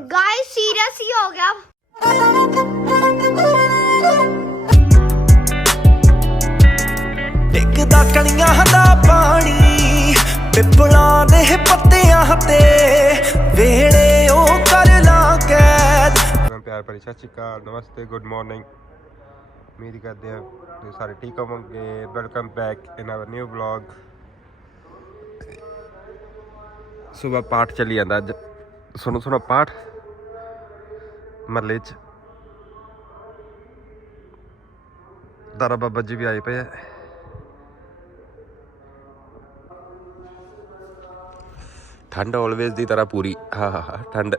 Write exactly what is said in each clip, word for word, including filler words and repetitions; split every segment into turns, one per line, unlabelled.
Guys serious ही हो गया।
ਡਿੱਗਦਾ ਕਣੀਆਂ ਦਾ ਪਾਣੀ ਪਿੱਪਲਾਂ ਦੇ ਪੱਤਿਆਂ ਤੇ ਵੇੜੇ ਉਹ ਕਰ ਲਾਂ ਕੈਦ।
ਪਿਆਰ ਭਰੀ ਸਤਿ ਸ਼੍ਰੀ ਅਕਾਲ, ਨਮਸਤੇ, ਗੁੱਡ ਮਾਰਨਿੰਗ। ਉਮੀਦ ਕਰਦੇ ਆ ਤੁਸੀਂ ਸਾਰੇ ਠੀਕ ਹੋਵੋਗੇ। Welcome back in our new vlog. ਸੁਬਹ ਪਾਠ ਚੱਲੀ ਜਾਂਦਾ ਅੱਜ, ਸੁਣੋ ਸੁਣੋ ਪਾਠ ਮਹੱਲੇ 'ਚ। ਦਾਰਾ ਬਾਬਾ ਜੀ ਵੀ ਆਏ ਪਏ ਆ। ਠੰਡ ਆਲਵੇਜ਼ ਦੀ ਤਰ੍ਹਾਂ ਪੂਰੀ, ਹਾਂ ਹਾਂ ਹਾਂ ਠੰਡ।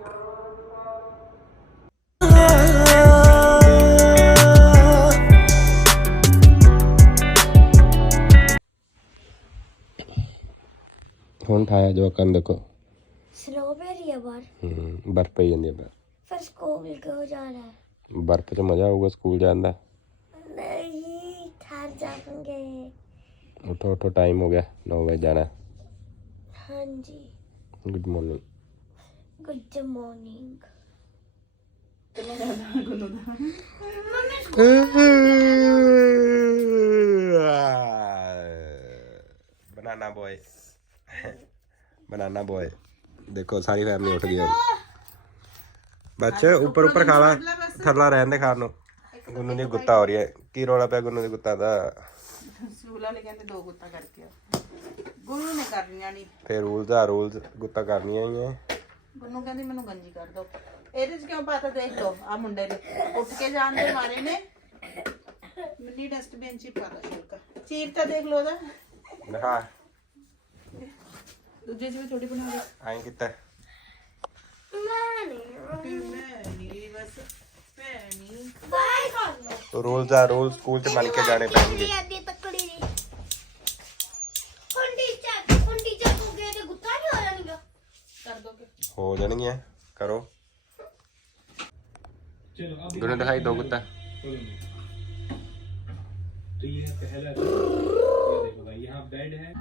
ਹੁਣ ਠਾਇਆ ਜੋ ਕੰਨ ਦੇਖੋ,
स्ट्रॉबेरी है बाहर।
ਹੂੰ ਬਰਫ਼ ਪਈ ਜਾਂਦੀ ਹੈ ਬਾਹਰ।
फिर स्कूल क्यों जा रहा है?
ਬਰਫ਼ 'ਚ ਮਜ਼ਾ ਆਊਗਾ ਸਕੂਲ ਜਾਣ ਦਾ।
नहीं, घर जाएंगे।
ਉਠੋ ਉਠੋ, ਟਾਈਮ ਹੋ ਗਿਆ, ਨੌ ਵਜੇ ਜਾਣਾ।
हाँ जी,
good morning.
Good morning.
Banana boy, banana boy. देखो सारी फैमिली उठ गई। बच्चे ऊपर ऊपर खा ला, थल्ला रहने दे खान नूं। गुन्नू दी गुत्ता हो रही है। की रौला पिया गुन्नू दी गुत्ता दा?
ਸਕੂਲ ਵਾਲੇ ਕਹਿੰਦੇ ਦੋ ਗੁੱਤਾਂ ਕਰਕੇ ਗੁੰਨੂ ਨੇ ਕਰਨੀਆਂ ਨਹੀਂ।
फिर रूल्स आ रूल्स गुत्ता करनियां ही है।
ਗੁੰਨੂ ਕਹਿੰਦੀ ਮੈਨੂੰ ਗੰਜੀ ਕਰ ਦੋ। ਇਹਦੇ ਚ ਕਿਉਂ ਪਾਤਾ ਦੇਖ ਲਓ, ਆ ਮੁੰਡੇ ਨੇ ਉੱਠ ਕੇ ਜਾਣ ਦੇ ਮਾਰੇ ਨੇ ਮਿੱਟੀ ਡਸਟਬਿਨ ਚ ਪਾਤਾ ਛਿਲਕਾ। ਚੀਰ ਤਾਂ ਦੇਖ ਲਓ ਉਹਦਾ।
दिखा
ਦੂਜੇ ਚ ਵੀ ਥੋੜੀ ਬਣਾ ਦੇ।
आई कितना
ਨਹੀਂ ਬਸ ਭੈਣੀ
रूल्स आ रूल्स स्कूल च बन के जाने पैणगे।
तकड़ी कुंडी चेक कुंडी चेक हो गया ते गुत्ता नहीं हो जाएगा।
ਕਰ ਦੋਗੇ।
हो जाएंगे, करो। गुन्नू दिखाई दो गुत्ता।
तो ये पहला ये देखो भाई, यहाँ बेड है,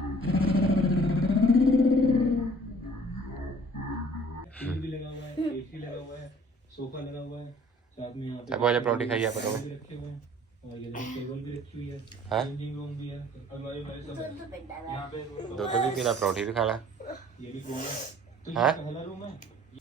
टीवी भी लगा हुआ है, एसी लगा हुआ है, सोफा लगा हुआ है, साथ में यहाँ पे
अब वाले परोंठे खाइए आप
टेबल
लोग।
भी रखे हुए हैं, और ये देखो टेबल भी रखी हुई है,
हाँ?
चेंजिंग रूम भी है, अलमारी वाले सब है। यहाँ पे
दूध भी पीला, परोठी भी खा ला।
ये भी कौन है, तो
हाँ?
ये पहला रूम है।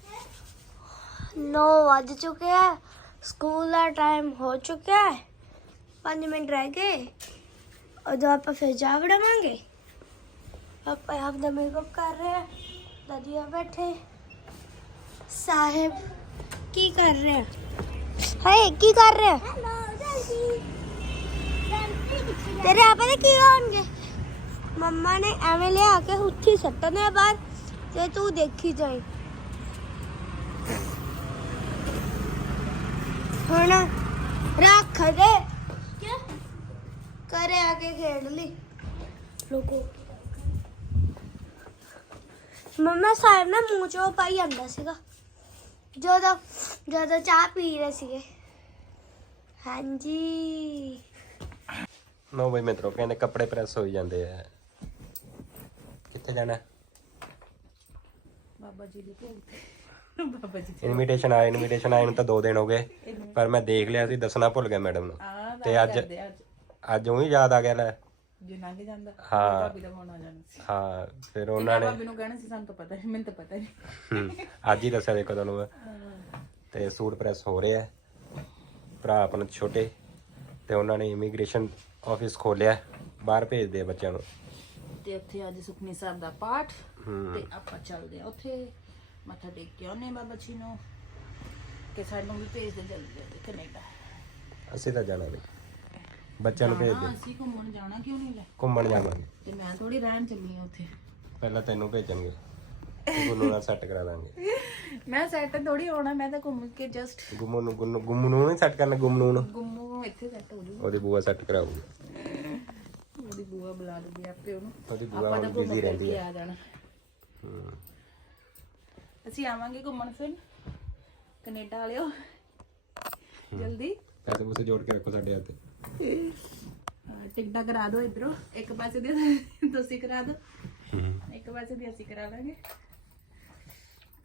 नौ बज चुके हैं, स्कूल का टाइम हो चुका है। पाँच मिनट रह गए और जो आप फिर जा बढ़ावांगे। पापा यहाँ अपना मेकअप कर रहे हैं, दादिया बैठे, साहेब की कर रहे हैं? हाय की कर रहे हैं? तेरे आप की होंगे? मम्मा ने एवं ले आके उठी सट्टने बाहर ते तू देखी जाए। ਹੁਣ ਰੱਖ ਦੇ ਕੀ ਕਰੇ ਆਕੇ ਖੇਡ ਲਈ ਲੋਕੋ। ਮੰਮਾ ਸਾਹਿਬ ਨਾ ਮੂੰਹ ਚੋਂ ਪਾਈ ਜਾਂਦਾ ਸੀਗਾ ਜਦੋਂ ਜਦੋਂ ਚਾਹ ਪੀ ਰਹੇ ਸੀਗੇ। ਹਾਂਜੀ
ਨੌ ਵਜੇ ਮਿੱਤਰੋ ਕਹਿੰਦੇ ਕੱਪੜੇ ਪ੍ਰੈਸ ਹੋਈ ਜਾਂਦੇ ਆ। ਕਿੱਥੇ ਜਾਣਾ?
ਬਾਬਾ ਜੀ ਦੀ ਭੇਜ ਬਾਬਾ ਜੀ
ਇਨਵੀਟੇਸ਼ਨ ਆਇਆ, ਇਨਵੀਟੇਸ਼ਨ ਆਏ ਨੂੰ ਤਾਂ ਦੋ ਦਿਨ ਹੋ ਗਏ, ਪਰ ਮੈਂ ਦੇਖ ਲਿਆ ਸੀ, ਦੱਸਣਾ ਭੁੱਲ ਗਿਆ ਮੈਡਮ ਨੂੰ।
ਆ
ਤੇ ਅੱਜ ਅੱਜ ਉਹੀ ਯਾਦ ਆ ਗਿਆ ਲੈ।
ਜੇ ਲੰਘ ਜਾਂਦਾ
ਹਾਂ।
ਭਾਬੀ ਦਾ ਫੋਨ ਆ ਜਾਣਾ ਸੀ।
ਹਾਂ ਫਿਰ ਉਹਨਾਂ ਨੇ
ਭਾਬੀ ਨੂੰ ਕਹਿਣਾ ਸੀ ਸਾਨੂੰ ਤਾਂ ਪਤਾ ਨਹੀਂ, ਮੈਨੂੰ ਤਾਂ ਪਤਾ ਨਹੀਂ।
ਹੂੰ, ਅੱਜ ਹੀ ਦੱਸਿਆ ਦੇਖੋ ਤੁਹਾਨੂੰ ਮੈਂ। ਤੇ ਸੂਟ ਪ੍ਰੈਸ ਹੋ ਰਿਹਾ, ਭਰਾ ਆਪਣਾ ਛੋਟੇ ਤੇ ਉਹਨਾਂ ਨੇ ਇਮੀਗ੍ਰੇਸ਼ਨ ਆਫਿਸ ਖੋਲਿਆ, ਬਾਹਰ ਭੇਜਦੇ ਆ ਬੱਚਿਆਂ ਨੂੰ।
ਤੇ ਉੱਥੇ ਅੱਜ ਸੁਖਨੀ ਸਾਹਿਬ ਦਾ ਪਾਠ
ਹੂੰ।
ਤੇ ਆਪਾਂ ਚੱਲਦੇ ਆ ਉੱਥੇ ਮੱਥਾ ਟੇਕ ਕੇ ਆਉਨੇ ਬਾਬਾ ਜੀ ਨੂੰ ਕਿ ਸਾਨੂੰ ਵੀ ਭੇਜ ਦੇ ਜਲਦੀ ਜਲਦੀ ਕੈਨੇਡਾ।
ਅਸੀਂ ਤਾਂ ਜਾਣਾ ਨਹੀਂ, ਬੱਚਿਆਂ ਨੂੰ ਭੇਜ ਦੇ।
ਹਾਂ, ਅਸੀਂ ਘੁੰਮਣ ਜਾਣਾ ਕਿਉਂ ਨਹੀਂ ਲੈ।
ਘੁੰਮਣ ਜਾਵਾਂਗੇ,
ਤੇ ਮੈਂ ਥੋੜੀ ਰਹਿਣ ਚੱਲੀ ਆ ਉੱਥੇ।
ਪਹਿਲਾਂ ਤੈਨੂੰ ਭੇਜਣਗੇ, ਗੁੰਨੂ ਨਾਲ ਸੈੱਟ ਕਰਾ ਦਾਂਗੇ।
ਮੈਂ ਸੈੱਟ ਥੋੜੀ ਹੋਣਾ, ਮੈਂ ਤਾਂ ਘੁੰਮ ਕੇ ਜਸਟ
ਗੁੰਮੂ ਨੂੰ ਗੁੰਨੂ ਗੁੰਮੂ ਨੂੰ ਨਹੀਂ ਸੈੱਟ ਕਰਨਾ, ਗੁੰਮੂ ਨੂੰ
ਗੁੰਮੂ ਇੱਥੇ ਸੈੱਟ ਹੋ ਜੂ।
ਉਹਦੀ ਬੂਆ ਸੈੱਟ ਕਰਾਊਗੀ।
ਉਹਦੀ ਬੂਆ ਬੁਲਾ ਲੂਗੀ ਆਪੇ ਉਹਨੂੰ।
ਉਹਦੀ ਬੂਆ
ਆਪਾਂ
ਹੁਣ
ਤਾਂ
ਬਿਜ਼ੀ
ਘੁੰਮ
ਰਹਿੰਦੀ
ਕੇ
ਹੈ।
ਆ ਜਾਣਾ।
ਹੂੰ।
ਅਸੀਂ ਆਵਾਂਗੇ ਘੁੰਮਣ ਫਿਰ ਕੈਨੇਡਾ ਵਾਲਿਓ ਜਲਦੀ।
ਪੈਸੇ ਪੂਸੇ ਜੋੜ ਕੇ ਰੱਖੋ ਸਾਡੇ ਹੱਥ।
ਟਿਕਟਾਂ ਕਰਾ ਦਿਓ ਇਧਰੋਂ, ਇੱਕ ਪਾਸੇ ਦੇ ਤੁਸੀਂ ਕਰਾ ਦਿਓ, ਇੱਕ ਪਾਸੇ ਦੀ ਅਸੀਂ ਕਰਾ ਲਾਂਗੇ।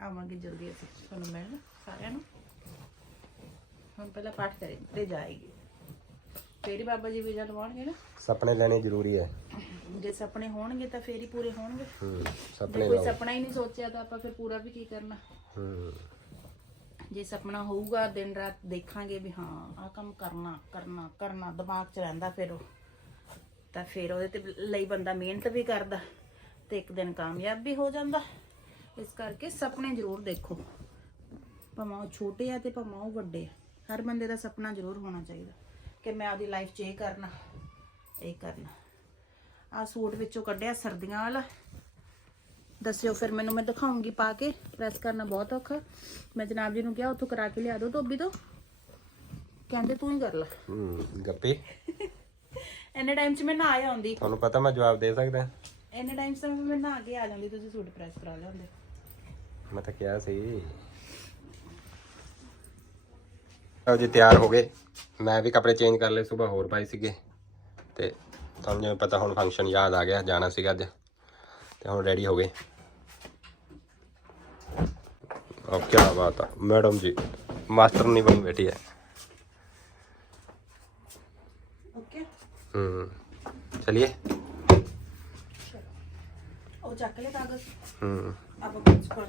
ਆਵਾਂਗੇ ਜਲਦੀ ਅਸੀਂ ਤੁਹਾਨੂੰ ਮਿਲਣ ਸਾਰਿਆਂ ਨੂੰ। ਹੁਣ ਪਹਿਲਾਂ ਪਾਠ ਕਰੇ ਤੇ ਜਾਏਗੀ, ਫੇਰ ਹੀ ਬਾਬਾ ਜੀ ਵੀਜ਼ਾ ਲਵਾਉਣਗੇ ਨਾ।
ਸੁਪਨੇ ਲੈਣੇ ਜ਼ਰੂਰੀ ਹੈ।
ਜੇ ਸੁਪਨੇ ਹੋਣਗੇ ਤਾਂ ਫੇਰ ਹੀ ਪੂਰੇ ਹੋਣਗੇ।
ਹੂੰ
ਜੇ
ਸੁਪਨੇ
ਕੋਈ
ਲਓ।
ਸੁਪਨਾ ਹੀ ਨਹੀਂ ਸੋਚਿਆ ਤਾਂ ਆਪਾਂ ਫਿਰ ਪੂਰਾ ਵੀ ਕੀ ਕਰਨਾ।
ਹੂੰ
ਜੇ ਸੁਪਨਾ ਹੋਊਗਾ ਦਿਨ ਰਾਤ ਦੇਖਾਂਗੇ ਵੀ ਹਾਂ ਆਹ ਕੰਮ ਕਰਨਾ ਕਰਨਾ ਕਰਨਾ, ਦਿਮਾਗ 'ਚ ਰਹਿੰਦਾ ਫਿਰ ਉਹ, ਤਾਂ ਫਿਰ ਉਹਦੇ ਤੇ ਲਈ ਬੰਦਾ ਮਿਹਨਤ ਵੀ ਕਰਦਾ ਤੇ ਇੱਕ ਦਿਨ ਕਾਮਯਾਬ ਵੀ ਹੋ ਜਾਂਦਾ। ਇਸ ਕਰਕੇ ਸੁਪਨੇ ਜ਼ਰੂਰ ਦੇਖੋ, ਭਾਵੇਂ ਉਹ ਛੋਟੇ ਆ ਤੇ ਭਾਵੇਂ ਉਹ ਵੱਡੇ ਆ। ਹਰ ਬੰਦੇ ਦਾ ਸੁਪਨਾ ਜ਼ਰੂਰ ਹੋਣਾ ਚਾਹੀਦਾ ਕਿ ਮੈਂ ਆਪਦੀ ਲਾਈਫ 'ਚ ਇਹ ਕਰਨਾ ਇਹ ਕਰਨਾ। ਆਹ ਸੂਟ ਵਿੱਚੋਂ ਕੱਢਿਆ ਸਰਦੀਆਂ ਵਾਲਾ, ਦੱਸਿਓ ਫਿਰ ਮੈਨੂੰ, ਮੈਂ ਦਿਖਾਉਂਗੀ ਪਾ ਕੇ। ਪ੍ਰੈਸ ਕਰਨਾ ਬਹੁਤ ਔਖਾ। ਮੈਂ ਜਨਾਬ ਜੀ ਨੂੰ ਕਿਹਾ ਉੱਥੋਂ ਕਰਾ ਕੇ ਲਿਆ ਦਿਓ ਧੋਬੀ ਤੋਂ, ਕਹਿੰਦੇ ਤੂੰ ਹੀ ਕਰ ਲੈ।
ਹੂੰ ਗੱਪੀ
ਇੰਨੇ ਟਾਈਮ 'ਚ ਮੈਂ ਨਹਾ ਆਉਂਦੀ,
ਤੁਹਾਨੂੰ ਪਤਾ ਮੈਂ ਜਵਾਬ ਦੇ ਸਕਦਾ।
ਇੰਨੇ ਟਾਈਮ 'ਚ ਤਾਂ ਮੈਂ ਨਹਾ ਕੇ ਆ ਜਾਂਦੀ, ਤੁਸੀਂ ਸੂਟ ਪ੍ਰੈਸ ਕਰਾ ਲਿਆਉਂਦੇ।
ਮੈਂ ਤਾਂ ਕਿਹਾ ਸੀ। ਲਓ ਜੀ ਤਿਆਰ ਹੋ ਗਏ, ਮੈਂ ਵੀ ਕੱਪੜੇ ਚੇਂਜ ਕਰ ਲਏ, ਸਵੇਰ ਹੋਰ ਪਾਏ ਸੀਗੇ ਤੇ ਤੁਹਾਨੂੰ ਜਿਵੇਂ ਪਤਾ ਹੁਣ ਫੰਕਸ਼ਨ ਯਾਦ ਆ ਗਿਆ, ਜਾਣਾ ਸੀਗਾ ਅੱਜ ਤੇ ਹੁਣ ਰੈਡੀ ਹੋ ਗਏ। और क्या बात है मैडम जी, मास्टर नहीं बन बैठी है।
ओके
हम्म चलिए।
ਉਹ ਚੱਕ ਲੈ ਕਾਗਜ਼,
हम्म
ਆਪਾਂ ਕੁਝ ਪੜ।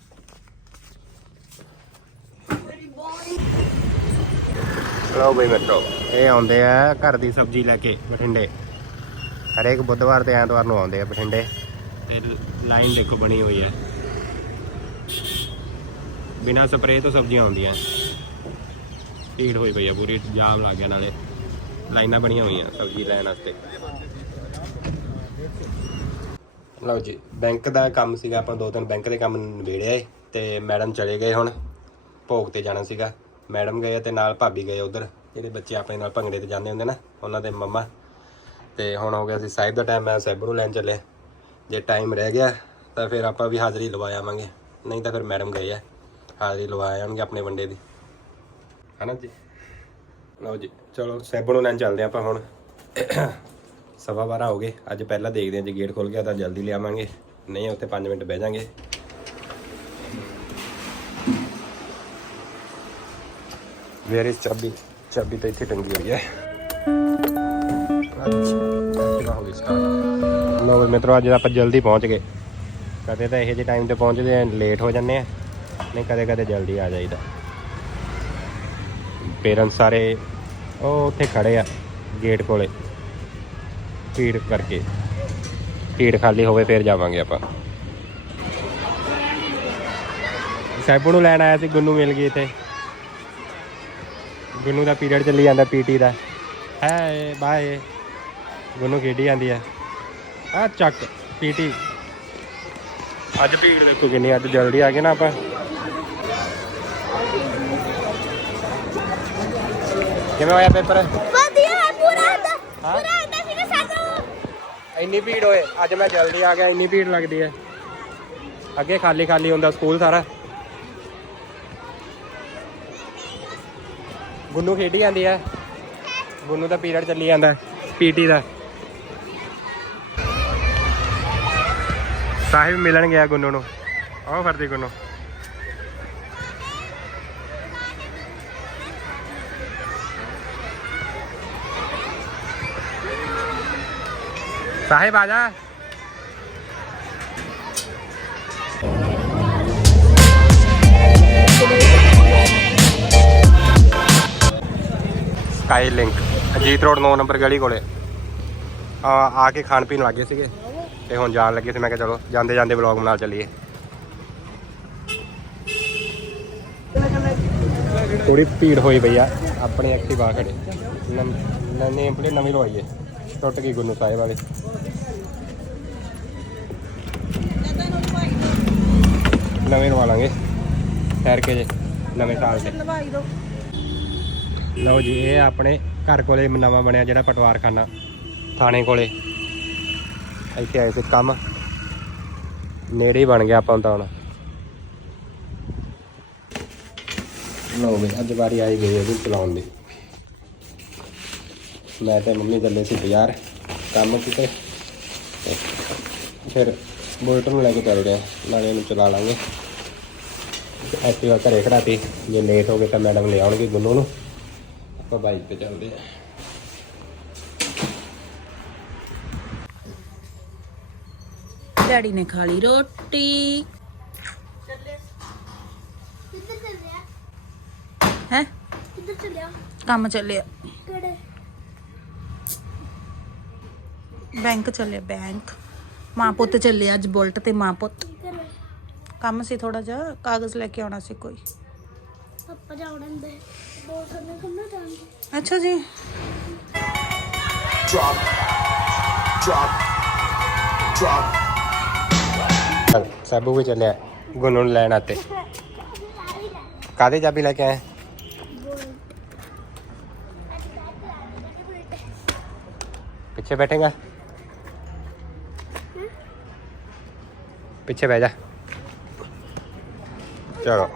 ਲਓ ਬਈ ਮਿੱਤਰੋ, ਇਹ ਆਉਂਦੇ ਆ ਘਰ ਦੀ ਸਬਜ਼ੀ ਲੈ ਕੇ ਬਠਿੰਡੇ। ਹਰੇਕ ਬੁੱਧਵਾਰ ਤੇ ਐਤਵਾਰ ਨੂੰ ਆਉਂਦੇ ਆ ਬਠਿੰਡੇ ਤੇ ਲਾਈਨ ਦੇਖੋ ਬਣੀ ਹੋਈ ਹੈ, ਬਿਨਾਂ ਸਪਰੇਅ ਤੋਂ ਸਬਜ਼ੀਆਂ ਆਉਂਦੀਆਂ। ਭੀੜ ਹੋਈ ਪਈ ਆ ਪੂਰੀ, ਜਾਮ ਲੱਗ ਗਿਆ, ਨਾਲੇ ਲਾਈਨਾਂ ਬਣੀਆਂ ਹੋਈਆਂ ਸਬਜ਼ੀ ਲੈਣ ਵਾਸਤੇ। ਲਓ ਜੀ ਬੈਂਕ ਦਾ ਕੰਮ ਸੀਗਾ, ਆਪਾਂ ਦੋ ਤਿੰਨ ਬੈਂਕ ਦੇ ਕੰਮ ਨਿਬੇੜਿਆ ਏ ਤੇ ਮੈਡਮ ਚਲੇ ਗਏ। ਹੁਣ ਭੋਗ ਤੇ ਜਾਣਾ ਸੀਗਾ, ਮੈਡਮ ਗਏ ਤੇ ਨਾਲ ਭਾਬੀ ਗਏ ਉਧਰ, ਜਿਹੜੇ ਬੱਚੇ ਆਪਣੇ ਨਾਲ ਭੰਗੜੇ ਤੇ ਜਾਂਦੇ ਹੁੰਦੇ ਨਾ, ਉਹਨਾਂ ਦੇ ਮੰਮਾ। ਤੇ ਹੁਣ ਹੋ ਗਿਆ ਸੀ ਸਾਹਿਬ ਦਾ ਟਾਈਮ, ਮੈਂ ਸਾਹਿਬ ਨੂੰ ਲੈਣ ਚੱਲਿਆ। ਜੇ ਟਾਈਮ ਰਹਿ ਗਿਆ ਤਾਂ ਫਿਰ ਆਪਾਂ ਵੀ ਹਾਜ਼ਰੀ ਲਵਾ ਆਵਾਂਗੇ, ਨਹੀਂ ਤਾਂ ਫਿਰ ਮੈਡਮ ਗਏ ਆ, ਹਾਜ਼ਰੀ ਲਵਾ ਆਉਣਗੇ ਆਪਣੇ ਵੰਡੇ ਦੀ, ਹੈ ਨਾ ਜੀ। ਲਓ ਜੀ ਚਲੋ ਸਾਹਿਬ ਨੂੰ ਲੈਣ ਚੱਲਦੇ ਆਪਾਂ ਹੁਣ। ਸਵਾ ਬਾਰਾਂ ਹੋ ਗਏ ਅੱਜ। ਪਹਿਲਾਂ ਦੇਖਦੇ ਹਾਂ ਜੇ ਗੇਟ ਖੁੱਲ ਗਿਆ ਤਾਂ ਜਲਦੀ ਲਿਆਵਾਂਗੇ, ਨਹੀਂ ਉੱਥੇ ਪੰਜ ਮਿੰਟ ਬਹਿ ਜਾਵਾਂਗੇ। ਵੇਅਰ ਇਜ਼ ਚਾਬੀ? ਚਾਬੀ ਤਾਂ ਇੱਥੇ ਟੰਗੀ ਹੋਈ ਹੈ। ਅੱਛਾ ਹੋ ਗਈ ਸਟਾਰਟ। ਲਓ ਮਿੱਤਰੋ ਅੱਜ ਆਪਾਂ ਜਲਦੀ ਪਹੁੰਚ ਗਏ। ਕਦੇ ਤਾਂ ਇਹੋ ਜਿਹੇ ਟਾਈਮ ਤੇ ਪਹੁੰਚਦੇ ਆ ਲੇਟ ਹੋ ਜਾਂਦੇ ਆ, ਨਹੀਂ ਕਦੇ ਕਦੇ ਜਲਦੀ ਆ ਜਾਈਦਾ। ਪੇਰੈਂਟਸ ਸਾਰੇ ਉਹ ਉੱਥੇ ਖੜੇ ਆ ਗੇਟ ਕੋਲੇ, ਭੀੜ ਕਰਕੇ। ਭੀੜ ਖਾਲੀ ਹੋਵੇ ਫਿਰ ਜਾਵਾਂਗੇ ਆਪਾਂ। ਸਾਹਿਬੂ ਨੂੰ ਲੈਣ ਆਇਆ ਸੀ, ਗੁੰਨੂ ਮਿਲ ਗਈ ਇੱਥੇ। ਗੁੰਨੂ ਦਾ ਪੀਰੀਅਡ ਚੱਲੀ ਜਾਂਦਾ ਪੀਟੀ ਦਾ। ਹੈ ਬਾਏ, ਗੁੰਨੂ ਖੇਡੀ ਜਾਂਦੀ ਆ। ਆ ਚੱਕ ਪੀਟੀ। ਅੱਜ ਭੀੜ ਦੇਖੋ ਕਿੰਨੀ, ਅੱਜ ਜਲਦੀ ਆ ਗਏ ਨਾ ਆਪਾਂ। ਕਿਵੇਂ ਹੋਇਆ ਪੇਪਰ?
ਵਧੀਆ ਪੂਰਾ ਆਂਦਾ,
ਹਾਂ
ਪੂਰਾ ਆਂਦਾ ਸੀ ਨਾ ਸਾਨੂੰ।
ਇੰਨੀ ਭੀੜ ਹੋਏ, ਅੱਜ ਮੈਂ ਜਲਦੀ ਆ ਗਿਆ, ਇੰਨੀ ਭੀੜ ਲੱਗਦੀ ਹੈ। ਅੱਗੇ ਖਾਲੀ ਖਾਲੀ ਹੁੰਦਾ ਸਕੂਲ ਸਾਰਾ। ਗੁੰਨੂ ਖੇਡੀ ਜਾਂਦੀ ਹੈ, ਗੁੰਨੂ ਦਾ ਪੀਰੀਅਡ ਚੱਲੀ ਜਾਂਦਾ ਪੀਟੀ ਦਾ। ਸਾਹਿਬ ਮਿਲਣ ਗਿਆ ਗੁੰਨੂ ਨੂੰ, ਆਓ ਫਰਦੀ ਗੁੰਨੂ। ਸਾਹਿਬ ਆ ਜਾ। ਸਕਾਈ ਲਿੰਕ ਅਜੀਤ ਰੋਡ ਨੌ ਨੰਬਰ ਗਲੀ ਕੋਲੇ ਆ ਆ ਕੇ ਖਾਣ ਪੀਣ ਲੱਗੇ ਸੀਗੇ ਤੇ ਹੁਣ ਜਾਣ ਲੱਗੇ ਸੀ। ਮੈਂ ਕਿਹਾ ਚਲੋ ਜਾਂਦੇ ਜਾਂਦੇ ਵਲੌਗ ਬਣਾ ਚੱਲੀਏ। ਥੋੜੀ ਭੀੜ ਹੋਈ ਪਈ ਆ, ਆਪਣੀ ਐਕਟਿਵਾ ਖੜੇ। ਨਵੀਂ ਪਲੇਟ ਨਵੀਂ ਲਵਾਈਏ, ਟੁੱਟ ਗਈ ਗੁੰਨੂ ਸਾਹਿਬ ਵਾਲੀ। ਨਵੇਂ ਲਵਾ ਲਾਂਗੇ ਠਹਿਰ ਕੇ ਜੇ ਨਵੇਂ ਸਾਲ ਤੇ।
ਲਵਾਈ ਦੋ।
ਲਓ ਜੀ ਇਹ ਆਪਣੇ ਘਰ ਕੋਲੇ ਨਵਾਂ ਬਣਿਆ ਜਿਹੜਾ ਪਟਵਾਰਖਾਨਾ ਥਾਣੇ ਕੋਲੇ, ਇੱਥੇ ਆਏ ਸੀ ਕੰਮ, ਨੇੜੇ ਹੀ ਬਣ ਗਿਆ ਆਪਾਂ ਤਾਂ ਹੁਣ। ਲਓ ਬਈ ਅੱਜ ਵਾਰੀ ਆਈ ਗਈ ਇਹਦੀ ਚਲਾਉਣ ਦੀ। ਮੈਂ ਤੇ ਮੰਮੀ ਚੱਲੇ ਸੀ ਬਾਜ਼ਾਰ ਕੰਮ ਕਿਤੇ, ਫਿਰ ਬੁਲਟ ਨੂੰ ਲੈ ਕੇ ਚੱਲਦੇ ਆ, ਨਾਲੇ ਇਹਨੂੰ ਚਲਾ ਲਾਂਗੇ। ਐਕਟਿਵਾ ਘਰੇ ਖੜਾਤੀ, ਜੇ ਲੇਟ ਹੋ ਗਏ ਤਾਂ ਮੈਡਮ ਲੈ ਆਉਣਗੇ ਗੁੰਨੂ ਨੂੰ। ਆਪਾਂ ਬਾਈਕ ਤੇ ਚੱਲਦੇ ਆ।
ਡੈਡੀ ਨੇ ਖਾ ਲਈ ਰੋਟੀ
ਕਿੱਧਰ ਚੱਲਿਆ
ਹੈ,
ਕਿੱਧਰ ਚੱਲਿਆ
ਕੰਮ ਚੱਲਿਆ,
ਕਿਹੜੇ
ਬੈਂਕ ਚੱਲਿਆ, ਬੈਂਕ। ਮਾਂ ਪੁੱਤ ਚੱਲੇ ਅੱਜ, ਬੁਲਟ ਤੇ ਮਾਂ ਪੁੱਤ।
ਕਰੇ
ਕੰਮ ਸੀ ਥੋੜਾ ਜਿਹਾ, ਕਾਗਜ਼ ਲੈ ਕੇ ਆਉਣਾ ਸੀ ਕੋਈ।
ਪਾਪਾ ਜਾਉਣ ਦੇ ਦੋ ਸਮੇਂ ਕਿੰਨਾ ਟਾਈਮ
ਅੱਛਾ ਜੀ।
drop drop drop
ਸਾਬੂ ਵੀ ਚੱਲਿਆ ਗੁੰਨੂ ਨੂੰ ਲੈਣ ਆਤੇ। ਕਾਹਦੀ ਚਾਬੀ ਲੈ ਕੇ ਆਏ? ਪਿੱਛੇ ਬੈਠੇਗਾ, ਪਿੱਛੇ ਬਹਿ ਜਾ। ਚਲੋ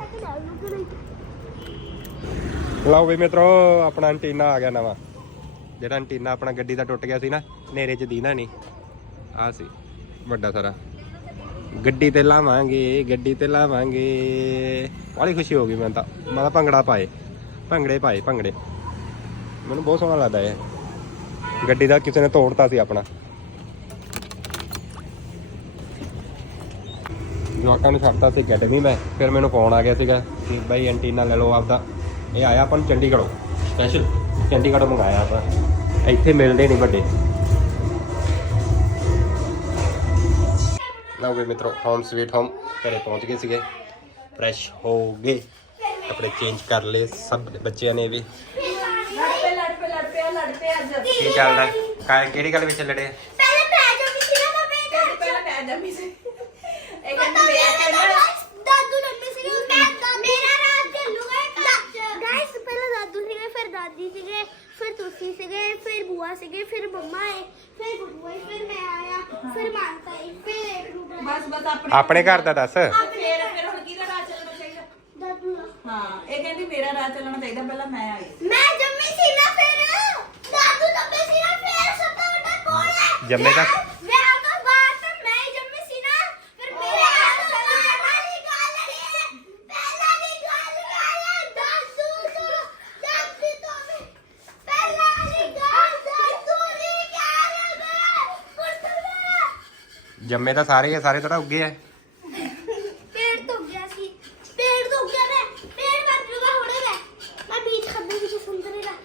ਲਓ ਵੀ ਮਿੱਤਰੋ, ਆਪਣਾ ਐਂਟੀਨਾ ਆ ਗਿਆ ਨਵਾਂ। ਜਿਹੜਾ ਐਂਟੀਨਾ ਆਪਣਾ ਗੱਡੀ ਦਾ ਟੁੱਟ ਗਿਆ ਸੀ ਨਾ, ਹਨੇਰੇ 'ਚ ਦੀਨਾ ਨਹੀਂ, ਆਹ ਸੀ ਵੱਡਾ ਸਾਰਾ। ਗੱਡੀ ਤੇ ਲਾਵਾਂਗੇ, ਗੱਡੀ ਤੇ ਲਾਵਾਂਗੇ। ਬੜੀ ਖੁਸ਼ੀ ਹੋ ਗਈ ਮੈਨੂੰ ਤਾਂ। ਮੈਂ ਤਾਂ ਭੰਗੜਾ ਪਾਏ, ਭੰਗੜੇ ਪਾਏ, ਭੰਗੜੇ। ਮੈਨੂੰ ਬਹੁਤ ਸੋਹਣਾ ਲੱਗਦਾ ਇਹ। ਗੱਡੀ ਦਾ ਕਿਸੇ ਨੇ ਤੋੜਤਾ ਸੀ ਆਪਣਾ। ਜਵਾਕਾਂ ਨੂੰ ਛੱਡਤਾ ਸੀ ਅਕੈਡਮੀ ਮੈਂ, ਫਿਰ ਮੈਨੂੰ ਫੋਨ ਆ ਗਿਆ ਸੀਗਾ ਕਿ ਬਾਈ ਐਂਟੀਨਾ ਲੈ ਲਓ ਆਪਦਾ। ਇਹ ਆਇਆ ਆਪਾਂ ਨੂੰ ਚੰਡੀਗੜ੍ਹੋਂ ਸਪੈਸ਼ਲ, ਚੰਡੀਗੜ੍ਹੋਂ ਮੰਗਾਇਆ ਆਪਾਂ, ਇੱਥੇ ਮਿਲਦੇ ਨਹੀਂ ਵੱਡੇ। ਲਓ ਵੀ ਮਿੱਤਰੋ, ਹੋਮ ਸਵੀਟ ਹੋਮ ਘਰੇ ਪਹੁੰਚ ਗਏ ਸੀਗੇ, ਫਰੈਸ਼ ਹੋ ਗਏ, ਕੱਪੜੇ ਚੇਂਜ ਕਰ ਲਏ ਸਭ ਬੱਚਿਆਂ ਨੇ ਵੀ। ਕੀ ਚੱਲਦਾ? ਕਾ ਕਿਹੜੀ ਗੱਲ ਵਿੱਚ ਲੜੇ?
ਪਹਿਲੇ ਪੈ ਜਾਂਦੀ ਸੀ ਨਾ ਪਾਪੇ
ਪਹਿਲਾਂ ਪੈ ਜਾਂਦੀ ਸੀ। ਇਹ
ਪਤਾ ਮੇਰਾ ਦਾਦੂ ਨੰਮੀ ਸੀ, ਮੈਂ ਮੇਰਾ ਰਾਤ ਚੱਲੂਗਾ ਗਾਇਸ। ਪਹਿਲਾਂ ਦਾਦੂ ਸੀਗੇ, ਫਿਰ ਦਾਦੀ ਸੀਗੇ, ਫਿਰ ਤੁਸੀਂ ਸੀਗੇ, ਫਿਰ ਬੂਆ ਸੀਗੇ, ਫਿਰ ਮੰਮਾ ਆਏ, ਫਿਰ ਗੁੱਡੂ ਆਈ, ਫਿਰ ਮੈਂ ਆਇਆ, ਫਿਰ ਮਾਨਤਾ ਆਈ, ਫਿਰ ਇੱਕ ਨੂੰ
ਬਸ ਬਸ ਆਪਣੇ
ਆਪਣੇ ਘਰ ਦਾ ਦੱਸ।
ਫਿਰ ਫਿਰ ਹੁਣ ਕਿਹਦਾ ਰਾਹ ਚੱਲਣਾ ਚਾਹੀਦਾ?
ਦਾਦੂ ਦਾ।
ਹਾਂ, ਇਹ ਕਹਿੰਦੀ ਮੇਰਾ ਰਾਹ ਚੱਲਣਾ ਚਾਹੀਦਾ, ਪਹਿਲਾਂ ਮੈਂ ਆਈ।
ਮੈਂ ਜੰਮੀ ਸੀ ਨਾ, ਫਿਰ ਦਾਦੂ ਜੰਮੇ ਸੀ ਨਾ, ਫਿਰ ਸਭ ਤੋਂ ਵੱਡਾ ਕੌਣ ਹੈ?
ਜੰਮੇ ਤਾਂ
ਵਿਆਹ ਤੋਂ ਬਾਅਦ ਤਾਂ ਮੈਂ ਹੀ ਜੰਮੀ ਸੀ ਨਾ, ਫਿਰ ਮੇਰੇ ਹੱਥ ਪਹਿਲਾਂ ਵਾਲੀ ਗੱਲ ਹੈ, ਪਹਿਲਾਂ ਦੀ ਗੱਲ ਹੈ ਦਾਦੂ ਤੋਂ ਦਾਦੀ ਤੋਂ ਵੀ ਪਹਿਲਾਂ ਦੀ ਗੱਲ ਦਾਦੂ ਦੀ ਗੱਲ ਹੈ ਕੁੱਟਦਾ।
ਜੰਮੇ ਤਾਂ ਸਾਰੇ ਆ, ਸਾਰੇ ਤਰ੍ਹਾਂ ਉੱਗੇ ਆ।
ਪੇੜ ਤੋਂ ਗਿਆ ਸੀ, ਪੇੜ ਤੋਂ ਗਿਆ ਮੈਂ, ਪੇੜ ਮਰ ਜੂਗਾ ਹੁਣੇ ਮੈਂ ਮੈਂ ਬੀਜ ਖੱਬੇ ਵਿੱਚ ਸੁੰਦਰੀ ਦਾ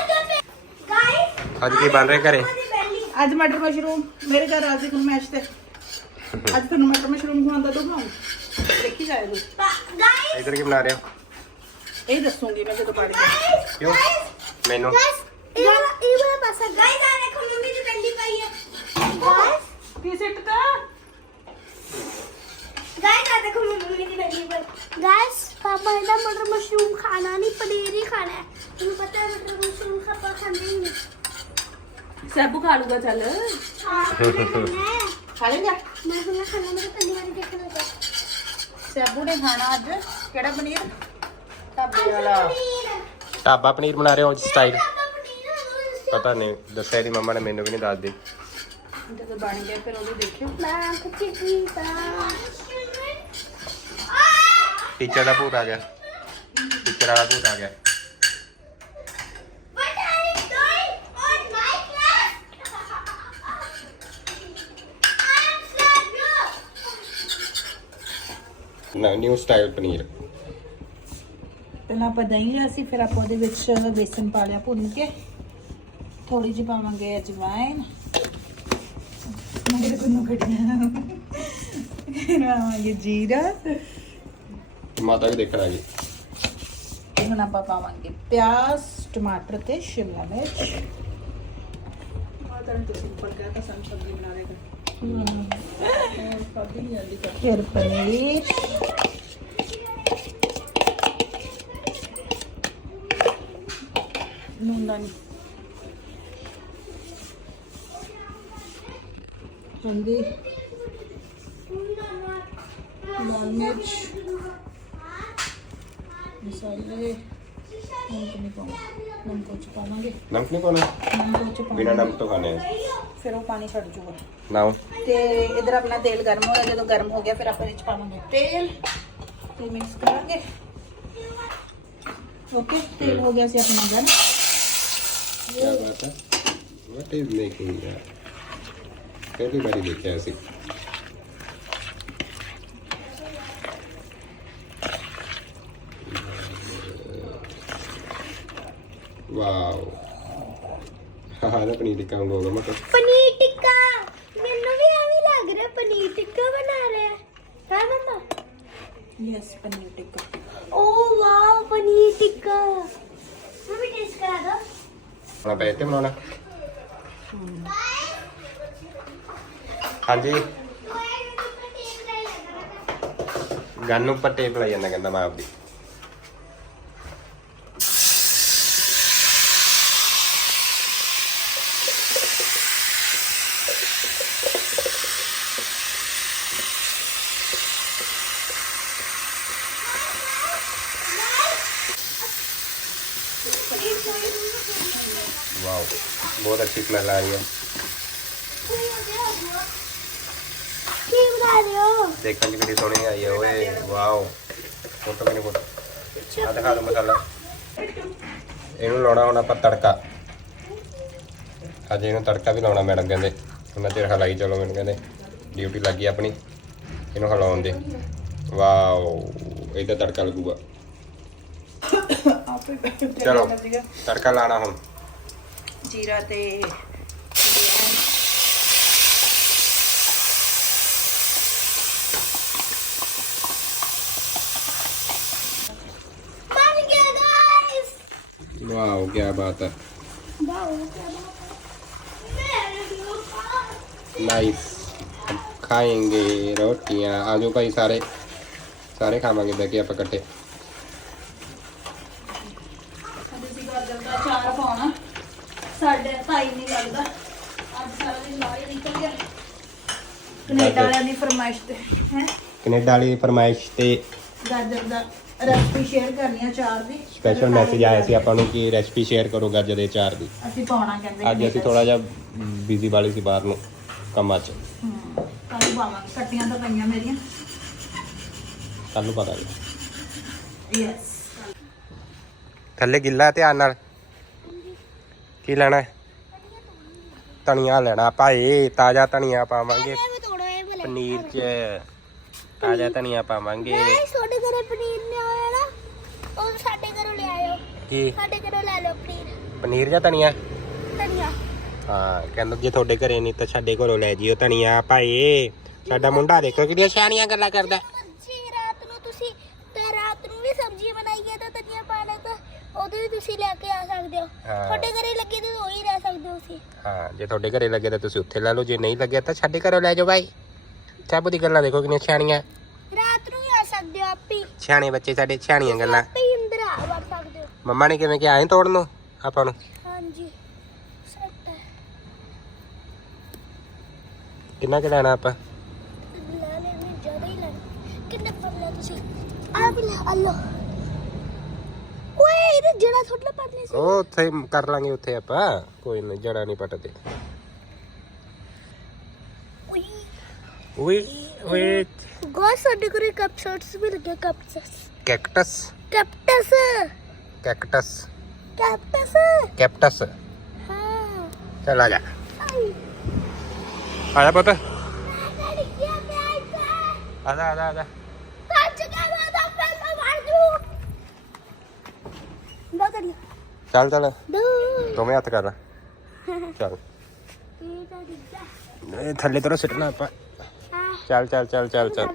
ਗਾਇਸ।
ਅੱਜ ਕੀ ਬਣ ਰਿਹਾ ਘਰੇ?
ਅੱਜ ਮਟਰ ਮਸ਼ਰੂਮ ਮੇਰੇ ਘਰ ਰਾਤ ਦੀ ਫਰਮਾਇਸ਼ ਤੇ। ਅੱਜ ਤੁਹਾਨੂੰ ਮਟਰ ਮਸ਼ਰੂਮ ਖਵਾਉਂਦਾ ਦੋ ਬਣਾਉਂ, ਦੇਖੀ ਜਾਏਗਾ।
ਗਾਇਸ
ਇਧਰ ਕੀ ਬਣਾ ਰਹੇ ਹੋ?
ਇਹ ਦੱਸੂਗੀ ਮੈਂ ਜਦੋਂ ਪੜ੍ਹ ਕੇ।
ਕਿਉਂ ਮੈਨੂੰ?
ਗਾਇਸ ਇਹ ਵਾਲਾ ਇਹ ਵਾਲਾ ਪਾਸਾ ਗਾਇਸ ਆ ਦੇਖੋ ਮੰਮੀ ਦੀ ਪਹਿਲੀ ਪਾਈ ਹੈ ਗਾਇਸ।
ਕੀ ਸਿੱਟ ਤਾ?
गाइस आ देखो मम्मी की बेटी पर गाइस पापा ने मटर मशरूम खाना नहीं पनीर ही खाना है। तुम्हें पता है मटर मशरूम पापा खाते ही नहीं।
ਸੈਬੂ ਖਾ ਲੂਗਾ ਚੱਲ।
हाँ मैं
ਖਾ ਲੇਗਾ?
मैं तो खाना मेरे पहली बार देखने लगा।
ਸੈਬੂ ਨੇ ਖਾਣਾ ਅੱਜ ਕਿਹੜਾ ਪਨੀਰ? ਢਾਬੇ ਵਾਲਾ।
पनीर
ਢਾਬਾ ਪਨੀਰ ਬਣਾ ਰਹੇ ਹੋ ਸਟਾਈਲ?
पापा पनीर
ਪਤਾ ਨਹੀਂ, ਦੱਸਿਆ ਦੀ ਮੰਮਾ ਨੇ, ਮੈਨੂੰ ਵੀ ਨਹੀਂ ਦੱਸਦੀ।
ਜਦੋਂ ਬਣ ਗਿਆ ਫਿਰ ਉਹਨੂੰ ਦੇਖਿਓ।
मैं कुछ पीता
ਟੀਚਰ ਦਾ ਭੂਤ ਆ ਗਿਆ, ਟੀਚਰ ਵਾਲਾ ਭੂਤ ਆ ਗਿਆ।
What are you doing on my class? I'm so good.
New style paneer.
ਪਹਿਲਾਂ ਆਪਾਂ ਦਹੀਂ ਲਿਆ ਸੀ, ਫਿਰ ਆਪਾਂ ਉਹਦੇ ਵਿੱਚ ਬੇਸਨ ਪਾ ਲਿਆ ਭੁੰਨ ਕੇ। ਥੋੜੀ ਜਿਹੀ ਪਾਵਾਂਗੇ ਅਜਵਾਇਨ, ਮੇਰੇ ਕੋਲ ਨੂੰ ਖੜੀਆਂ ਪਾਵਾਂਗੇ ਜੀਰਾ,
ਮਾਤਾ ਵੀ ਦੇਖਣ ਆ ਗਈ।
ਤੇ ਹੁਣ ਆਪਾਂ ਪਾਵਾਂਗੇ ਪਿਆਜ਼, ਟਮਾਟਰ ਤੇ ਸ਼ਿਮਲਾ ਮਿਰਚ। ਮਾਤਾ ਨੇ ਤਾਂ ਸਿੰਪਲ ਕਿਹਾ ਤਾਂ ਸਾਨੂੰ ਸਬਜ਼ੀ ਬਣਾ ਦੇਗਾ। ਫਿਰ ਪਨੀਰ, ਨੂਨ ਨਹੀਂ, ਹਲਦੀ, ਲਾਲ ਮਿਰਚ, ਮਸਾਲੇ, ਨਮਕ ਨਹੀਂ ਪਾਉਣਾ, ਨਮਕ ਚ ਪਾਵਾਂਗੇ,
ਨਮਕ ਨਹੀਂ ਪਾਉਣਾ?
ਨਮਕ ਚ
ਬਿਨਾਂ
ਪਾਵਾਂਗੇ,
ਨਮਕ ਤੋਂ ਖਾਣੇ ਆ।
ਫਿਰ ਉਹ ਪਾਣੀ ਛੱਡ ਜੂਗਾ।
ਨਾਓ
ਤੇ ਇਧਰ ਆਪਣਾ ਤੇਲ ਗਰਮ ਹੋ ਗਿਆ, ਜਦੋਂ ਗਰਮ ਹੋ ਗਿਆ ਫਿਰ ਆਪਾਂ ਇਹ ਚ ਪਾਵਾਂਗੇ ਤੇਲ। ਤੇ ਮਿਕਸ ਕਰਾਂਗੇ। ਓਕੇ ਤੇਲ ਹੋ ਗਿਆ ਸੀ ਆਪਣਾ ਗਰਮ।
ਕੀ ਬਾਤ ਹੈ, ਵਾਟ ਇਜ਼ ਮੇਕਿੰਗ ਦੈਟ? ਪਹਿਲੀ ਵਾਰੀ ਦੇਖਿਆ ਸੀ। ਵਾਓ, ਹਾਂ ਹਾਂ, ਪਨੀਰ ਟਿੱਕਾ ਮੰਗਵਾਉਣਾ ਮੈਂ ਤਾਂ।
ਪਨੀਰ ਟਿੱਕਾ ਮੈਨੂੰ ਵੀ ਐਵੇਂ ਲੱਗ ਰਿਹਾ ਪਨੀਰ ਟਿੱਕਾ ਬਣਾ ਰਿਹਾ ਹੈ mama.
Yes paneer tikka.
Oh wow paneer tikka. ਮੈਂ ਵੀ ਟੇਸਟ ਕਰਾ ਦੋ।
ਹੁਣ ਆਪਾਂ ਇੱਥੇ ਬਣਾਉਣਾ। ਹਾਂਜੀ, ਗਨ ਉੱਪਰ ਟੇਪ ਲਾਈ ਜਾਂਦਾ ਕਹਿੰਦਾ ਮੈਂ ਆਪਦੀ। वाओ, बहुत अच्छी स्मेल आ रही है।
ਕੀ ਬਣਾ ਰਹੇ ਹੋ?
देखने की कितनी सोहनी आई है। ओए वाओ, फोटो मैंने फोटो आ दिखा दो मसाला। ਇਹਨੂੰ ਲਾਉਣਾ ਹੁਣ ਆਪਾਂ ਤੜਕਾ। ਅੱਜ ਇਹਨੂੰ ਤੜਕਾ ਵੀ ਲਾਉਣਾ ਮੈਡਮ ਕਹਿੰਦੇ। ਉਹਨਾਂ ਚਿਰ ਹਲਾਈ ਚਲੋ, ਮੈਨੂੰ ਕਹਿੰਦੇ ਡਿਊਟੀ ਲੱਗੀ ਆਪਣੀ ਇਹਨੂੰ ਹਲਾਉਣ ਦੀ। ਵਾਓ, ਇਹਦਾ ਤੜਕਾ ਲੱਗੂਗਾ। ਚਲੋ ਤੜਕਾ ਲਾਣਾ ਹੁਣ।
ਜੀਰਾ ਤੇ
ਬਣ ਗਿਆ ਗਾਇਸ।
वाओ, क्या बात है,
ਵਾਓ ਕੀ ਬਾਤ ਹੈ। ਮੇਰੇ ਲੋਕਾਂ
नाइस। हम खाएंगे रोटियां। आजो भाई, सारे सारे खावांगे बह के आप इकट्ठे।
ਅੱਜ ਅਸੀਂ ਗਾਜਰ ਦਾ ਅਚਾਰ ਪਾਉਣਾ। ਸਾਡੇ ਭਾਈ ਨਹੀਂ ਲੱਗਦਾ ਅੱਜ ਸਾਰਾ ਦਿਨ ਬਾਹਰ ਹੀ ਨਿਕਲ ਗਿਆ ਕੈਨੇਡਾ ਵਾਲਿਆਂ ਦੀ ਫਰਮਾਇਸ਼ ਤੇ ਹੈ।
कनेडा वाली फरमाइश ते
ਗਾਜਰ ਦਾ ਰੈਸਪੀ ਸ਼ੇਅਰ ਕਰਨੀ ਆ ਅਚਾਰ ਦੀ।
ਸਪੈਸ਼ਲ ਮੈਸੇਜ ਆਇਆ ਸੀ ਆਪਾਂ ਨੂੰ ਕਿ ਰੈਸਪੀ ਸ਼ੇਅਰ ਕਰੋ ਗਾਜਰ ਦੇ ਅਚਾਰ ਦੀ।
ਅਸੀਂ ਪਾਉਣਾ ਕਹਿੰਦੇ
ਅੱਜ ਅਸੀਂ ਥੋੜਾ ਜਿਹਾ ਬਿਜ਼ੀ ਵਾਲੀ ਸੀ ਬਾਹਰ ਨੂੰ ਕੰਮਾਂ 'ਚ।
ਕੱਲ ਨੂੰ ਪਾਵਾਂਗੇ। ਕੱਟੀਆਂ ਤਾਂ ਪਈਆਂ ਮੇਰੀਆਂ।
ਕੱਲ ਨੂੰ ਪਤਾ ਲੱਗਾ।
ਯੈਸ
ਥੱਲੇ ਗਿੱਲਾ, ਧਿਆਨ ਨਾਲ। ਕੀ ਲੈਣਾ? ਧਨੀਆ ਲੈਣਾ ਭਾਈ, ਤਾਜ਼ਾ ਧਨੀਆ ਪਾਵਾਂਗੇ
ਮੈਂ ਤੋੜੋ ਇਹ ਭਲੇ।
ਪਨੀਰ 'ਚ। ਤਾਜ਼ਾ ਧਨੀਆ ਪਾਵਾਂਗੇ।
ਗਾਇਸ ਤੁਹਾਡੇ ਘਰੇ ਪਨੀਰ ਨਹੀਂ ਆਇਆ ਨਾ, ਉਹ ਸਾਡੇ ਘਰੋਂ ਲੈ ਆਇਓ।
ਕੀ
ਸਾਡੇ ਘਰੋਂ ਲੈ ਲਓ ਪਨੀਰ
ਪਨੀਰ ਜਾਂ ਧਨੀਆ?
ਧਨੀਆ।
ਹਾਂ, ਕਹਿੰਦਾ ਜੇ ਤੁਹਾਡੇ ਘਰੇ ਨਹੀਂ ਤਾਂ ਸਾਡੇ ਘਰੋਂ ਲੈ ਜਿਓ ਧਨੀਆ ਭਾਈ। ਸਾਡਾ ਮੁੰਡਾ ਦੇਖੋ ਕਿੰਨੀਆਂ ਸਿਆਣੀਆਂ ਗੱਲਾਂ ਕਰਦਾ।
ਜੀ ਰਾਤ ਨੂੰ ਤੁਸੀਂ ਤੇ ਰਾਤ ਨੂੰ ਵੀ ਸਬਜ਼ੀ ਬਣਾਈਏ ਤਾਂ ਧਨੀਆ ਪਾ ਲੈ ਤਾਂ ਉਦੋਂ ਵੀ ਤੁਸੀਂ ਲੈ ਕੇ ਆ ਸਕਦੇ ਹੋ।
ਹਾਂ।
ਤੁਹਾਡੇ ਘਰੇ ਲੱਗੇ ਤਾਂ ਉਹੀ ਲੈ ਸਕਦੇ ਹੋ ਤੁਸੀਂ।
ਹਾਂ, ਜੇ ਤੁਹਾਡੇ ਘਰੇ ਲੱਗੇ ਤਾਂ ਤੁਸੀਂ ਉੱਥੇ ਲੈ ਲਓ, ਜੇ ਨਹੀਂ ਲੱਗਿਆ ਤਾਂ ਸਾਡੇ ਘਰੋਂ ਲੈ ਜਾਓ ਭਾਈ। ਚਾਬੂ ਦੀ ਗੱਲਾਂ ਦੇਖੋ ਕਿੰਨੀਆਂ ਸਿਆਣੀਆਂ।
ਰਾਤ ਨੂੰ ਵੀ ਆ ਸਕਦੇ ਹੋ ਆਪੇ।
ਸਿਆਣੇ ਬੱਚੇ ਸਾਡੇ, ਸਿਆਣੀਆਂ ਗੱਲਾਂ।
ਆਪੇ ਹੀ ਅੰਦਰ ਆ ਵੜ ਸਕਦੇ ਹੋ।
ਮੰਮਾ ਨੇ ਕਿਵੇਂ ਕਿਹਾ ਐਂ ਤੋੜਨ ਨੂੰ ਆਪਾਂ ਨੂੰ?
ਹਾਂਜੀ ਸੱਟ ਹੈ।
ਕਿੰਨਾ ਕੁ ਲੈਣਾ ਆਪਾਂ?
ਲੈ ਲੈ ਮੈਂ ਜ਼ਿਆਦਾ ਹੀ ਲੈ। ਕਿੰਨੇ ਪੜ ਲਿਆ ਤੁਸੀਂ? ਆ ਵੀ ਲੈ ਆ ਲਓ। ਓਏ ਇਹਦੇ ਜੜਾ ਥੋੜਾ ਪੜਨੇ ਸੀ।
ਉਹ ਉੱਥੇ ਕਰ ਲਾਂਗੇ, ਉੱਥੇ ਆਪਾਂ ਕੋਈ ਨਹੀਂ, ਜੜਾ ਨਹੀਂ ਪਟਦੇ।
ਓਏ
ਓਏ ਓਏ,
ਗੋ ਸਾਡੇ ਘਰੇ ਕੱਪ ਸ਼ਾਟਸ ਵੀ ਲੱਗੇ। Cups
cactus
cactus
cactus
cactus
cactus.
ਹਾਂ।
ਚੱਲ ਆ ਜਾ,
ਆਈ
ਆ ਜਾ ਪੁੱਤ, ਆ
ਮੈਂ ਡਿੱਗ ਗਿਆ ਮੈਂ ਇੱਥੇ।
ਜਾ ਆ ਜਾ ਆ ਜਾ।
ਸੱਚ ਕਹਿ ਮੈਂ ਤਾਂ ਪਹਿਲਾਂ ਮਾਰ ਦੂੰ। ਦੋ ਕਰੀ
ਚੱਲ ਚੱਲ,
ਦੋ
ਦੋਵੇਂ ਹੱਥ ਕਰ ਲੈ। ਚੱਲ,
ਇਹ ਤਾਂ ਡਿੱਗ ਗਿਆ।
ਇਹ ਥੱਲੇ ਤੋਂ ਸਿੱਟਣਾ ਆਪਾਂ।
ਆ
ਚੱਲ ਚੱਲ ਚੱਲ ਚੱਲ ਚੱਲ।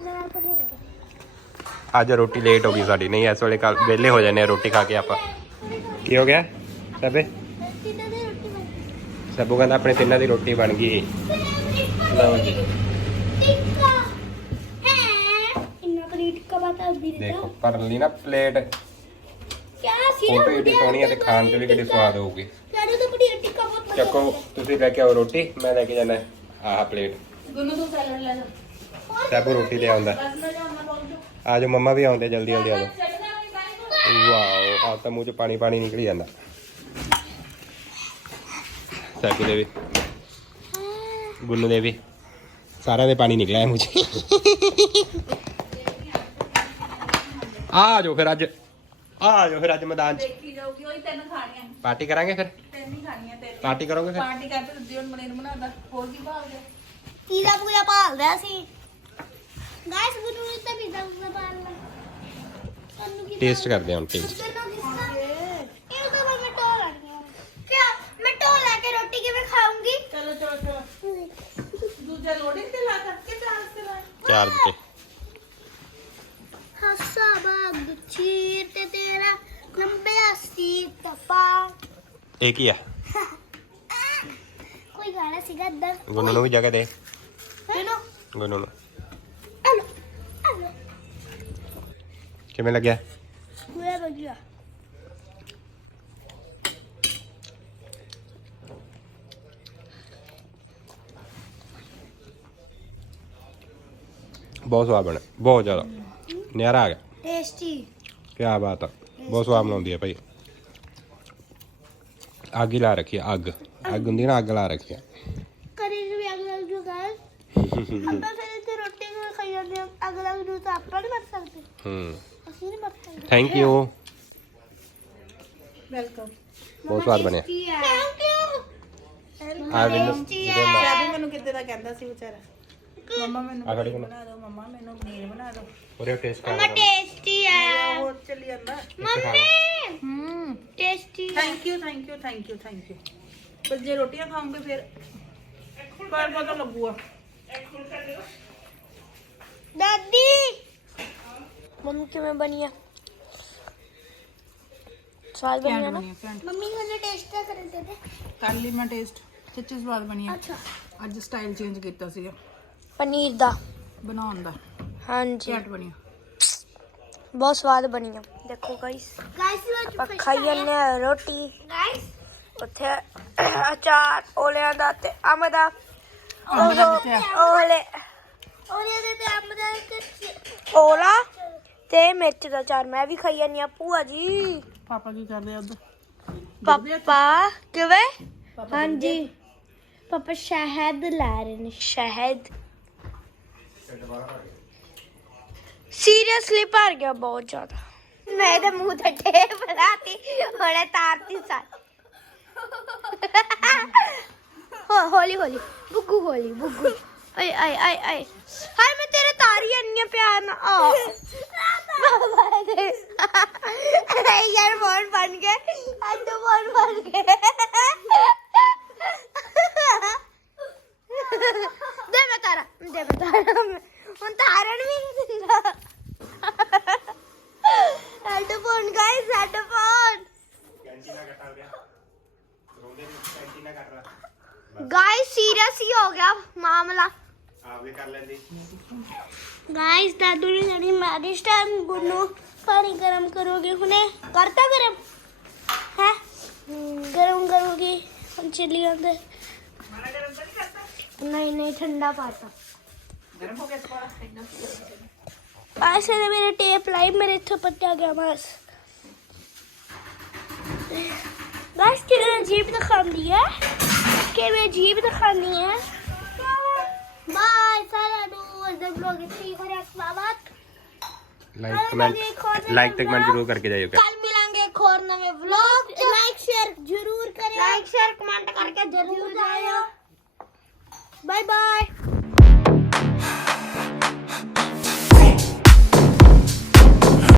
ਅੱਜ ਰੋਟੀ ਲੇਟ ਹੋ ਗਈ ਸਾਡੀ, ਨਹੀਂ ਇਸ ਵੇਲੇ ਕੱਲ ਵਿਹਲੇ ਹੋ ਜਾਂਦੇ ਆ ਰੋਟੀ ਖਾ ਕੇ ਆਪਾਂ। ਕੀ ਹੋ ਗਿਆ ਸਭੇ?
ਕਿੰਨੇ ਦੀ ਰੋਟੀ ਬਣੀ?
ਸਭੂ ਕਹਿੰਦਾ ਆਪਣੇ ਤਿੰਨਾਂ ਦੀ ਰੋਟੀ ਬਣ ਗਈ। ਲਓ ਜੀ,
ਟਿੱਕਾ ਹੈ ਇੰਨਾ ਪਨੀਰ ਟਿੱਕਾ ਬਾਤਾ ਵੀਰੇ ਦਾ
ਦੇਖੋ ਭਰ ਲਈ ਨਾ ਪਲੇਟ।
ਕਿਆ ਸੀ ਨਾ
ਫੋਟੋ ਏਡੀ ਸੋਹਣੀ ਹੈ ਤੇ ਖਾਣ ਚ ਵੀ ਕਿੰਨੀ ਸਵਾਦ ਹੋਊਗੀ।
ਯਾਰ ਤਾਂ ਪਨੀਰ ਟਿੱਕਾ ਬਹੁਤ ਪਸੰਦ
ਚੱਕੋ, ਤੁਸੀਂ ਲੈ ਕੇ ਆਓ ਰੋਟੀ, ਮੈਂ ਲੈ ਕੇ ਜਾਣਾ ਆਹ ਪਲੇਟ।
ਗੁੰਨੂ ਤੂੰ ਸੈਲਡ ਲੈ ਜਾ।
ਸਭੂ ਰੋਟੀ ਲੈ ਆਉਂਦਾ। ਆ ਜਾਓ, ਮੰਮਾ ਵੀ ਆਉਂਦੇ, ਜਲਦੀ ਜਲਦੀ ਆ ਜਾਓ। ਵਾਓ, ਆ ਤਾਂ ਮੂੰਹ ਚ ਪਾਣੀ ਪਾਣੀ ਨਿਕਲੀ ਜਾਂਦਾ। ਸਭੂ ਦੇ ਵੀ, ਗੁੰਨੂ ਦੇ ਵੀ, ਸਾਰਿਆਂ ਦੇ ਪਾਣੀ ਨਿਕਲਿਆ ਮੂੰਹ ਚ। ਆ ਜਾਓ ਫਿਰ ਅੱਜ ਆ ਜਾਓ ਫਿਰ ਅੱਜ ਮੈਦਾਨ 'ਚ
ਦੇਖੀ ਜਾਊਗੀ ਉਹੀ ਤਿੰਨ ਖਾਣੀਆਂ
ਪਾਰਟੀ ਕਰਾਂਗੇ ਫਿਰ
ਤਿੰਨ ਹੀ ਖਾਣੀਆਂ ਤਿੰਨ
ਪਾਰਟੀ ਕਰੋਗੇ ਫਿਰ
ਪਾਰਟੀ ਕਰਦੇ ਦੂਜੀ ਹੁਣ ਪਨੀਰ ਬਣਾਦਾ ਹੋਰ ਕੀ ਭਾਲ ਗਿਆ
ਪੀਜ਼ਾ ਪੂਜਾ ਭਾਲਦਾ ਸੀ ਗਾਇਸ ਗੁੱਡੂ ਨੇ ਤਾਂ ਪੀਜ਼ਾ ਪੂਜਾ ਭਾਲਣਾ ਤੁਹਾਨੂੰ ਕੀ
ਟੇਸਟ ਕਰਦੇ ਹਾਂ ਹੁਣ ਟੇਸਟ
ਤੈਨੂੰ ਕਿਸਾ ਇਹ ਤਾਂ ਮੈਂ ਟੋ ਲੈਣੀ ਕਿਆ ਮੈਂ ਟੋ ਲੈ ਕੇ ਰੋਟੀ ਕਿਵੇਂ ਖਾਊਂਗੀ
ਚਲੋ ਚਲੋ ਚਲੋ ਦੂਜਾ ਲੋਡਿੰਗ ਤੇ ਲਾ ਕੇ ਚਾਰਜ ਤੇ ਲਾ
ਚਾਰਜ ਤੇ
ਹੱਸਾ ਬਾਗ ਚੀਰ ਤੇ ਤੇਰਾ ਲੰਬਿਆ ਸੀ ਤਪਾ
ਇਹ ਕੀ ਆ
ਕੋਈ ਗਾਣਾ ਸੀਗਾ ਦਰ
ਗੁੰਨੂ ਨੂੰ ਵੀ ਜਗ੍ਹਾ ਦੇ
ਹੈਨੋ
ਗੁੰਨੂ ਨੂੰ
ਹਲੋ ਹਲੋ
ਕਿਵੇਂ ਲੱਗਿਆ
ਪੂਰਾ ਵਧੀਆ
ਬਹੁਤ ਸਵਾਦ ਬਣਿਆ ਬਹੁਤ ਜ਼ਿਆਦਾ ਨਿਆਰਾ ਆ ਗਿਆ
ਟੇਸਟੀ
ਕੀ ਬਾਤ ਆ ਬਹੁਤ ਸਵਾਦ ਬਣਾਉਂਦੀ ਹੈ ਭਾਈ ਅੱਗ ਹੀ ਲਾ ਰੱਖੀ ਆ ਅੱਗ ਅੱਗ ਹੁੰਦੀ ਨਾ ਅੱਗ ਲਾ ਰੱਖੀ ਆ
ਕਰੀ ਵੀ ਅੱਗ ਲੱਗ ਜੂ ਗਾਇਸ ਆਪਾਂ ਫਿਰ ਇੱਥੇ ਰੋਟੀ ਨੂੰ ਖਾਈ ਜਾਂਦੇ ਹਾਂ ਅੱਗ ਲੱਗ ਜੂ ਤਾਂ ਆਪਾਂ ਨਹੀਂ ਮਰ ਸਕਦੇ
ਹੂੰ
ਅਸੀਂ ਨਹੀਂ ਮਰ ਸਕਦੇ
ਥੈਂਕ ਯੂ
ਵੈਲਕਮ
ਬਹੁਤ ਸਵਾਦ ਬਣਿਆ
ਥੈਂਕ ਯੂ
ਆ ਮੈਨੂੰ ਇਹਦੇ ਨਾਲ
ਸਾਬੀ ਮੈਨੂੰ ਕਿੱਦੇ ਦਾ ਕਹਿੰਦਾ ਸੀ ਵਿਚਾਰਾ ਮੰਮਾ ਮੈਨੂੰ
ਆ ਖੜੀ
ਪਨੀਰ ਬਣਾ ਦਿਓ ਮੰਮਾ ਮੈਨੂੰ ਪਨੀਰ ਬਣਾ ਦਿਓ
ਉਹਦੇ ਟੇਸਟ ਕਰ
ਮਮਾ ਟੇਸਟੀ ਹੈ
ਹੋਰ ਚੱਲੀ ਜਾਂਦਾ
ਮੰਮੀ
ਹੂੰ
tasty
thank you thank you thank you thank you ਪਰ ਜੇ ਰੋਟੀਆਂ ਖਾਓਗੇ ਫਿਰ ਪਰ ਪਤਾ ਲੱਗੂਗਾ
ਦਾਦੀ ਮੰਮੀ ਕਿਵੇਂ ਬਣੀ ਆ ਸਵਾਦ ਬਣੀ ਆ ਨਾ ਮੰਮੀ ਨੇ ਟੇਸਟ ਕਰਨ ਦੇ ਦੇ
ਕਰ ਲਈ ਮੈਂ ਟੇਸਟ ਸੱਚੀ ਸਵਾਦ ਬਣੀ ਆ
ਅੱਛਾ
ਅੱਜ ਸਟਾਈਲ ਚੇਂਜ ਕੀਤਾ ਸੀਗਾ
ਪਨੀਰ ਦਾ
ਬਣਾਉਣ ਦਾ
ਹਾਂਜੀ
ਝਟ ਬਣਿਆ
ਬਹੁਤ ਸਵਾਦ ਬਣੀ ਆ ਦੇਖੋ ਗਾਇਸ ਗਾਇਸ ਆਪਾਂ ਖਾਈ ਜਾਂਦੇ ਆ ਰੋਟੀ ਗਾਇਸ ਉੱਥੇ ਅਚਾਰ ਓਲਿਆਂ ਦਾ ਤੇ ਅੰਬ ਦਾ
ਅੰਬ ਦਾ ਕਿੱਥੇ ਆ?
ਓਲੇ ਓਲੇ ਦੇ ਤੇ ਅੰਬ ਦਾ ਇੱਕ ਓਲਾ ਤੇ ਮਿਰਚ ਦਾ ਅਚਾਰ ਮੈਂ ਵੀ ਖਾਈ ਜਾਂਦੀ ਆ ਭੂਆ ਜੀ
ਪਾਪਾ ਕੀ ਕਰਦੇ ਆ ਉਧਰ
ਪਾਪਾ ਕਿਵੇਂ ਹਾਂਜੀ ਪਾਪਾ ਸ਼ਹਿਦ ਲਾ ਰਹੇ ਨੇ ਸ਼ਹਿਦ ਸੀਰੀਅਸਲੀ ਭਰ ਗਿਆ ਬਹੁਤ ਜ਼ਿਆਦਾ ਮੈਂ ਤਾਂ ਮੂੰਹ ਤੇ ਟੇਪ ਲਾਤੀ ਹੁਣੇ ਤਾਰਤੀ ਸਾਰ ਹੋ ਹੌਲੀ ਹੌਲੀ ਬੁੱਗੂ ਹੌਲੀ ਬੁੱਗੂ ਆਏ ਆਏ ਆਏ ਆਏ ਹਾਏ ਮੈਂ ਤੇਰੇ ਤਾਰੀ ਅੰਨੀਆਂ ਪਿਆਰ ਨਾ ਆ ਬਾਬਾ ਦੇ ਯਾਰ ਫੋਨ ਬਣ ਗਏ ਅੱਜ ਤਾਂ ਫੋਨ ਬਣ ਗਏ ਦੇ ਮੈਂ ਤਾਰਾ ਦੇ ਮੈਂ ਤਾਰਾ ਹੁਣ ਤਾਰਨ ਵੀ ਨਹੀਂ ਦਿੰਦਾ headphone guys headphone guys serious ਹੀ ਹੋ ਗਿਆ ਮਾਮਲਾ
ਆਪ ਵੀ ਕਰ ਲੈਂਦੀ
गाइस दादू ने जड़ी मैरिज टाइम गुन्नू पानी गरम करोगे हुने करता गरम है गरम करोगे हम चली आते नहीं नहीं ठंडा पाता
ਗਰਮ ਹੋ ਗਿਆ ਥੋੜਾ एकदम
ऐसे तो मेरे टेप लाई मेरे इतना पत्ता गया बस गाइस कि मेरा जीप दिखानी है कि मेरी जीप दिखानी है बाय सारा दो जब लोग इतनी करे बात
ਲਾਈਕ ਕਮੈਂਟ ਲਾਈਕ ਤੇ ਕਮੈਂਟ ਜ਼ਰੂਰ ਕਰਕੇ ਜਾਇਓ
कल मिलेंगे एक और नवे व्लॉग लाइक शेयर जरूर करें लाइक शेयर कमेंट करके जरूर जाइए बाय बाय